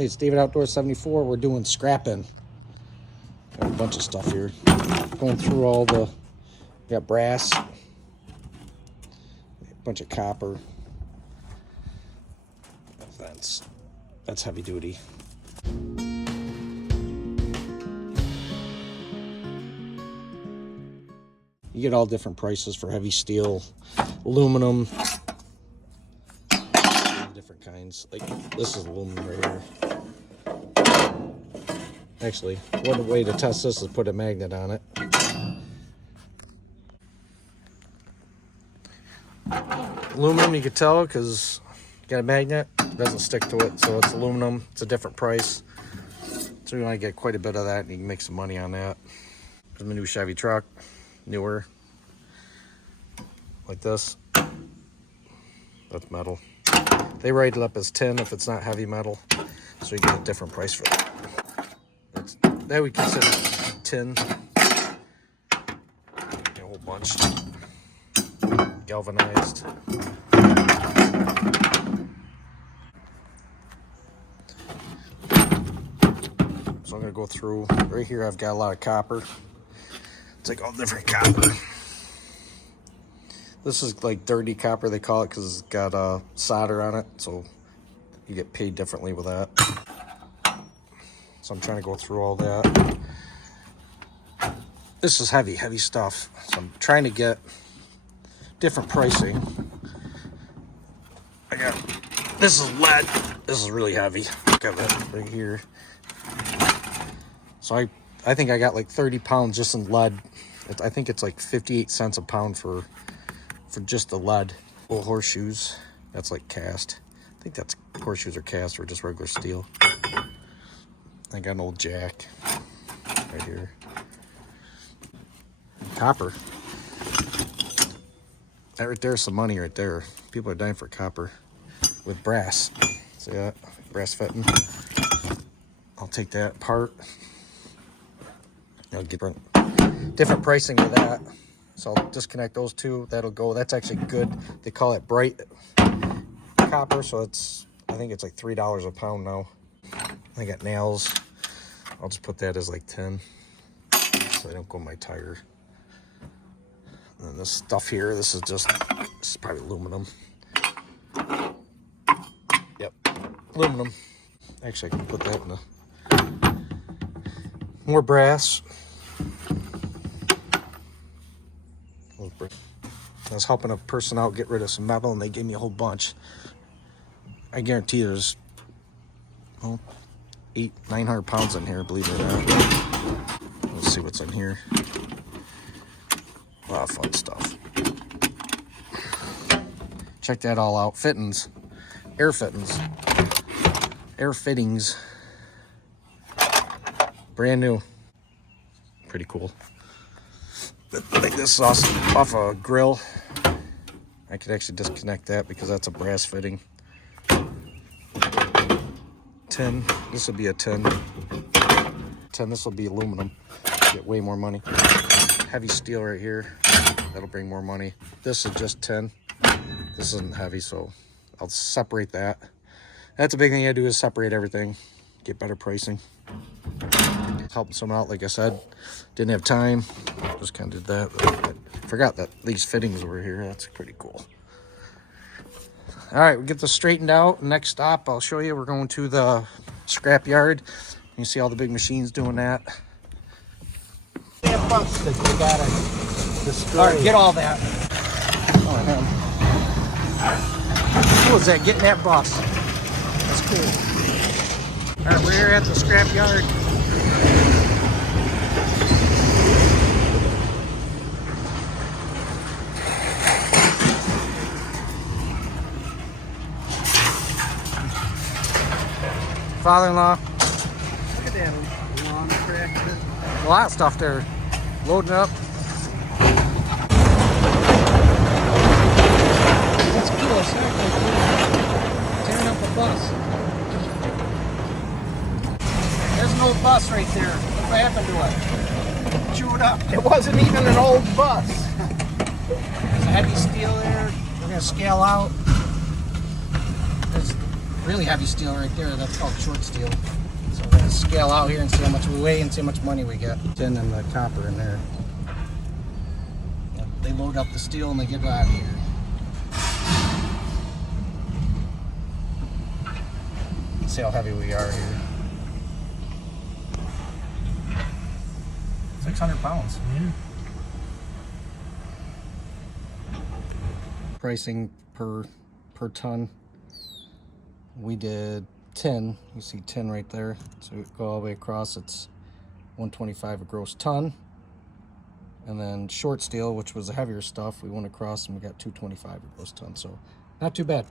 Hey, it's David Outdoor 74. We're doing scrapping. Got a bunch of stuff here. Going through all the, got brass, a bunch of copper. That's heavy duty. You get all different prices for heavy steel, aluminum, different kinds. Like this is aluminum right here. Actually, one way to test this is put a magnet on it. Aluminum, you can tell because you got a magnet, it doesn't stick to it, so it's aluminum. It's a different price. So you want to get quite a bit of that and you can make some money on that. There's my new Chevy truck, newer, like this. That's metal. They write it up as tin if it's not heavy metal, so you get a different price for that. That we consider tin. A whole bunch. Galvanized. So I'm gonna go through. Right here I've got a lot of copper. It's like all different copper. This is like dirty copper, they call it, because it's got solder on it, so you get paid differently with that. So I'm trying to go through all that. This is heavy stuff. So I'm trying to get different pricing. This is lead. This is really heavy. Look at that right here. So I think I got like 30 pounds just in lead. I think it's like 58 cents a pound for just the lead. Little horseshoes. That's like cast. I think that's horseshoes are cast or just regular steel. I got an old jack right here. Copper. That right there's some money right there. People are dying for copper with brass. See that? Brass fitting. I'll take that apart. I'll get different pricing with that. So I'll disconnect those two. That'll go. That's actually good. They call it bright copper, so I think it's like $3 a pound now. I got nails. I'll just put that as like 10 so they don't go in my tire. And then this stuff here, this is probably aluminum. Yep, aluminum. Actually, I can put that in more brass. I was helping a person out get rid of some metal and they gave me a whole bunch. I guarantee there's 900 pounds in here, believe it or not. Let's see what's in here. A lot of fun stuff. Check that all out. Fittings. Air fittings. Air fittings. Brand new. Pretty cool. I think this is off a grill. I could actually disconnect that because that's a brass fitting. Tin. This will be a tin. This will be aluminum. Get way more money. Heavy steel right here. That'll bring more money. This is just tin. This isn't heavy, so I'll separate that. That's a big thing I do is separate everything. Get better pricing. Helping someone out, like I said. Didn't have time. Just kind of did that. But I forgot that these fittings were here. That's pretty cool. All right, we get this straightened out. Next stop, I'll show you. We're going to the scrapyard. You can see all the big machines doing that. Bus that you gotta destroy. All right, get all that. Oh, man. What was that? Getting that bus. That's cool. All right, we're here at the scrapyard. Father-in-law. Look at that long tractor. A lot of stuff there. Loading up. That's cool. It's not like tearing up a bus. There's an old bus right there. Look what happened to it. Chewed up. It wasn't even an old bus. There's a heavy steel there. We're going to scale out. There's really heavy steel right there. That's called short steel. So we're gonna scale out here and see how much we weigh and see how much money we get. Tin and the copper in there. They load up the steel and they get it out of here. Let's see how heavy we are here. 600 pounds. Yeah. Pricing per ton. We did 10. You see 10 right there. So we go all the way across. It's 125 a gross ton. And then short steel, which was the heavier stuff, we went across and we got 225 a gross ton. So not too bad.